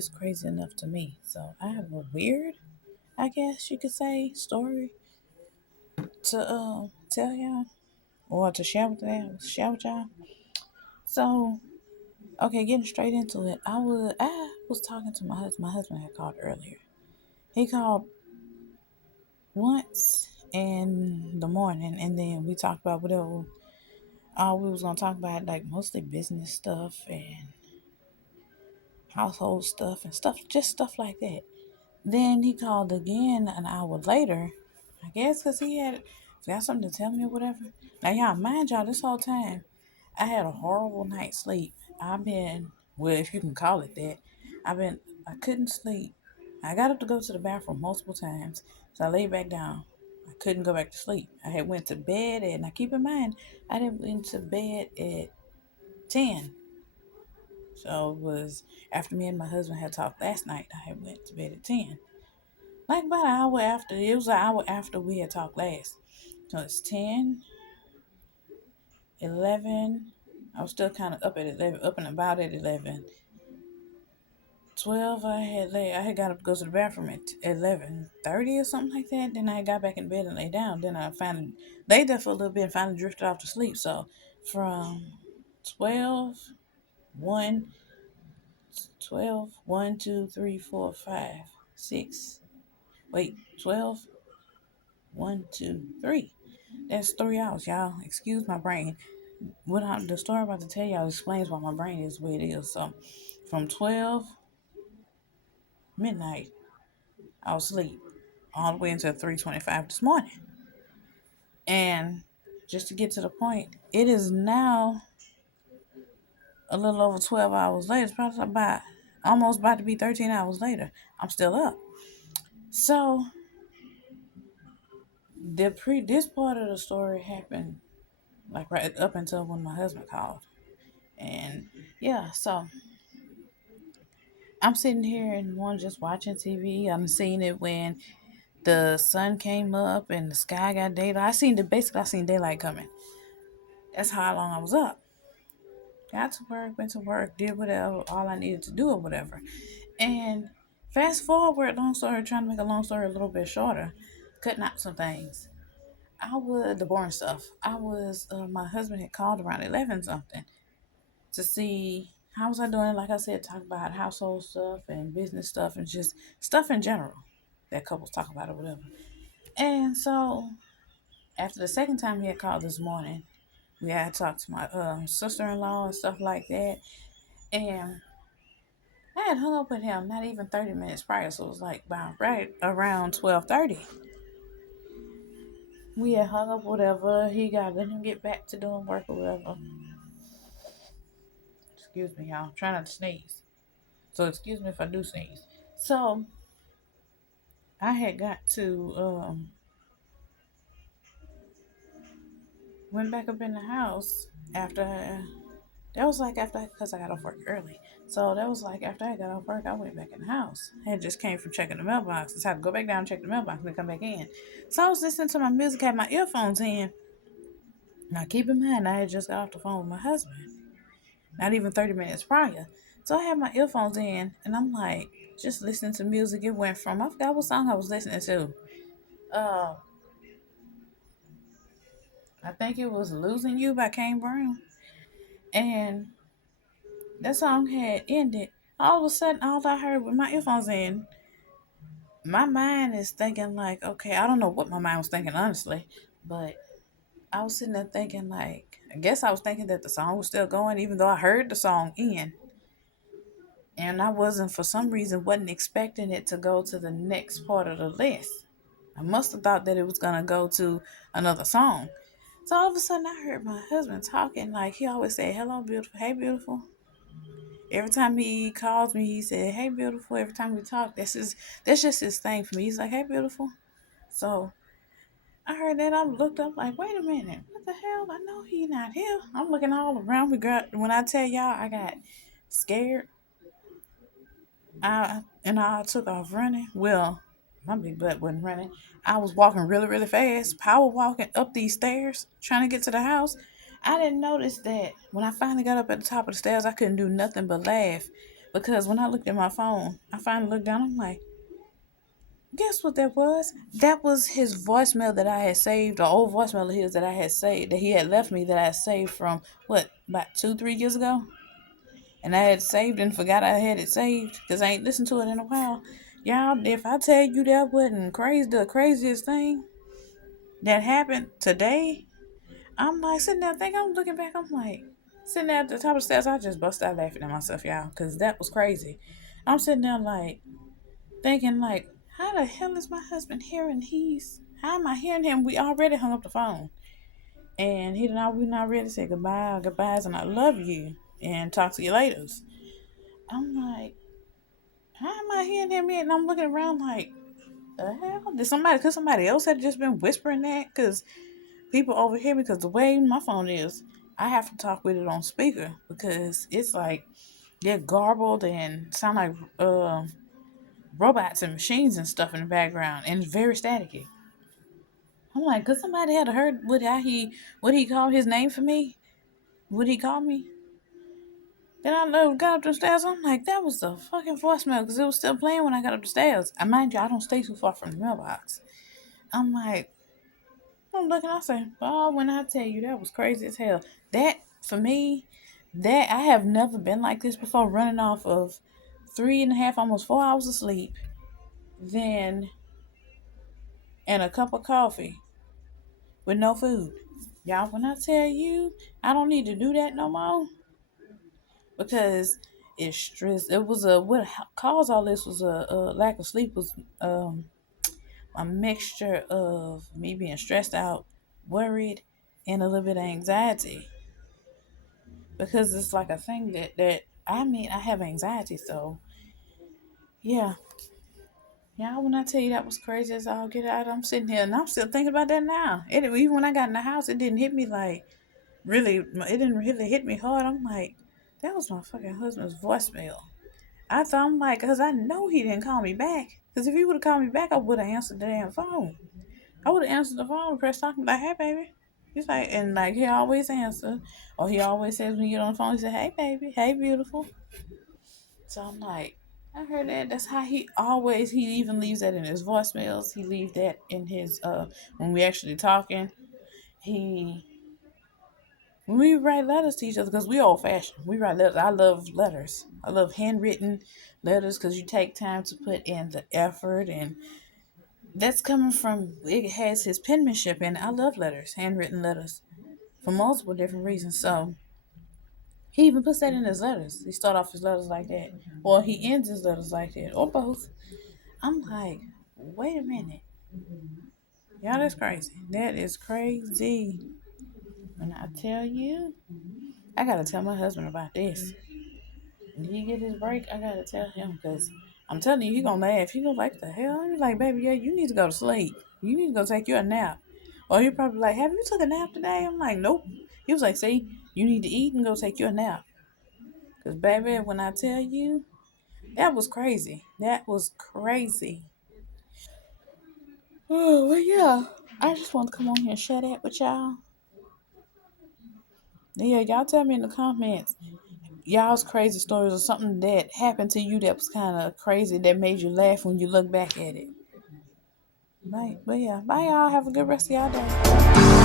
is crazy enough to me. So I have a weird, I guess you could say, story to tell y'all or to share with y'all. So okay, getting straight into it, I was talking to my husband. My husband had called earlier. He called once in the morning, and then we talked about whatever. All we was gonna talk about, like mostly business stuff and household stuff and stuff, just stuff like that. Then he called again an hour later, I guess because he had got something to tell me or whatever. Now, y'all, mind y'all, this whole time, I had a horrible night's sleep. I've been, well, if you can call it that, I couldn't sleep. I got up to go to the bathroom multiple times, so I laid back down. I couldn't go back to sleep. I had went to bed at, now keep in mind, I didn't went to bed at 10. So it was after me and my husband had talked last night, I had went to bed at 10. Like about an hour after, it was an hour after we had talked last. So it's 10, 11. I was still kind of up at 11, up and about at 11. 12, I had got up to go to the bathroom at 11:30 or something like that. Then I got back in bed and lay down. Then I finally laid there for a little bit and finally drifted off to sleep. So from 12, 1, 12, 1, 2, 3, 4, 5, 6, wait, 12, 1, 2, 3. That's 3 hours, y'all. Excuse my brain. The story I'm about to tell y'all explains why my brain is the way it is. So, from 12 midnight, I was asleep all the way until 3:25 this morning. And just to get to the point, it is now a little over 12 hours later. It's probably about almost about to be 13 hours later. I'm still up. So, this part of the story happened like right up until when my husband called. And yeah, so I'm sitting here and one just watching TV. I'm seeing it when the sun came up and the sky got daylight. I seen daylight coming. That's how long I was up. Got to work, went to work, did whatever, all I needed to do or whatever. And fast forward, trying to make a long story a little bit shorter, cutting out some things. The boring stuff. My husband had called around 11 something to see how was I doing. Like I said, talk about household stuff and business stuff and just stuff in general that couples talk about or whatever. And so after the second time he had called this morning, we had talked to my sister-in-law and stuff like that. And I had hung up with him not even 30 minutes prior, so it was like about right around 12:30. We had hung up whatever. Let him get back to doing work or whatever. Excuse me, y'all. I'm trying not to sneeze. So excuse me if I do sneeze. So I had got to went back up in the house after that was like after because I got off work early. So that was like after I got off work, I went back in the house. I had just came from checking the mailbox. I had to go back down and check the mailbox and then come back in. So I was listening to my music, had my earphones in. Now keep in mind I had just got off the phone with my husband. Not even 30 minutes prior. So I had my earphones in and I'm like just listening to music. It went from I forgot what song I was listening to. Uh I think it was Losing You by Kane Brown. And that song had ended. All of a sudden, all I heard with my earphones in, my mind is thinking like, okay, I don't know what my mind was thinking honestly, but I was sitting there thinking like, I guess I was thinking that the song was still going, even though I heard the song end, and I wasn't for some reason wasn't expecting it to go to the next part of the list. I must have thought that it was gonna go to another song. So all of a sudden, I heard my husband talking like he always said, "Hello, beautiful. Hey, beautiful." Every time he calls me, he said, "Hey, beautiful." Every time we talk, that's just his thing for me. He's like, "Hey, beautiful." So I heard that. I looked up like, wait a minute, what the hell? I know he not here. I'm looking all around. When I tell y'all, I got scared. I took off running. Well, my big butt wasn't running. I was walking really, really fast, power walking up these stairs, trying to get to the house. I didn't notice that when I finally got up at the top of the stairs, I couldn't do nothing but laugh Because when I looked at my phone, I finally looked down. I'm like, guess what that was? That was his voicemail that I had saved, the old voicemail of his that I had saved, that he had left me, that I had saved from, what, about 2, 3 years ago? And I had saved and forgot I had it saved because I ain't listened to it in a while. Y'all, if I tell you that wasn't crazy, the craziest thing that happened today, I'm like sitting there thinking, I'm looking back, I'm like, sitting there at the top of the stairs, I just bust out laughing at myself, y'all, because that was crazy. I'm sitting there like, thinking like, how the hell is my husband hearing how am I hearing him? We already hung up the phone. And we not ready to say goodbye or goodbyes and I love you and talk to you later. I'm like, how am I hearing him yet? And I'm looking around like, the hell? Could somebody else have just been whispering that? Because people overhear me because the way my phone is, I have to talk with it on speaker because it's like they're garbled and sound like robots and machines and stuff in the background, and it's very staticky. I'm like, could somebody have heard would he call his name for me? Would he call me? Then I got up the stairs. I'm like, that was the fucking voicemail because it was still playing when I got up the stairs. I mind you, I don't stay too far from the mailbox. I'm like, I'm looking. I say, oh, when I tell you that was crazy as hell. That for me, that I have never been like this before. Running off of 3.5, almost 4 hours of sleep, then and a cup of coffee with no food. Y'all, when I tell you, I don't need to do that no more because it's stress. It was what caused all this was a lack of sleep was a mixture of me being stressed out, worried, and a little bit of anxiety because it's like a thing that I mean I have anxiety, so yeah. Yeah, when I tell you that was crazy as all get out, I'm sitting here and I'm still thinking about that now. Even when I got in the house, it didn't hit me like really, it didn't really hit me hard. I'm like, that was my fucking husband's voicemail. I'm like, because I know he didn't call me back. Because if he would have called me back, I would have answered the damn phone. I would have answered the phone and pressed talking like, hey, baby. He's like, and like, he always answers. Or he always says when you get on the phone, he said, hey, baby. Hey, beautiful. So I'm like, I heard that. That's how he even leaves that in his voicemails. He leaves that in his, when we actually talking. He When we write letters to each other, because we old fashioned, we write letters. I love letters. I love handwritten letters because you take time to put in the effort, and that's coming from it has his penmanship in it. I love letters, handwritten letters, for multiple different reasons. So he even puts that in his letters. He start off his letters like that, or he ends his letters like that, or both. I'm like, wait a minute, y'all, that's crazy. That is crazy. When I tell you, I gotta tell my husband about this. When he get his break, I gotta tell him because I'm telling you, he gonna laugh. He gonna like the hell. He's like, baby, yeah, you need to go to sleep. You need to go take you a nap. Or he probably like, have you took a nap today? I'm like, nope. He was like, see, you need to eat and go take you a nap. Cause baby, when I tell you, that was crazy. That was crazy. Oh well, yeah. I just want to come on here and share that with y'all. Yeah, y'all tell me in the comments y'all's crazy stories or something that happened to you that was kind of crazy that made you laugh when you look back at it. Right. But yeah, bye y'all. Have a good rest of y'all day.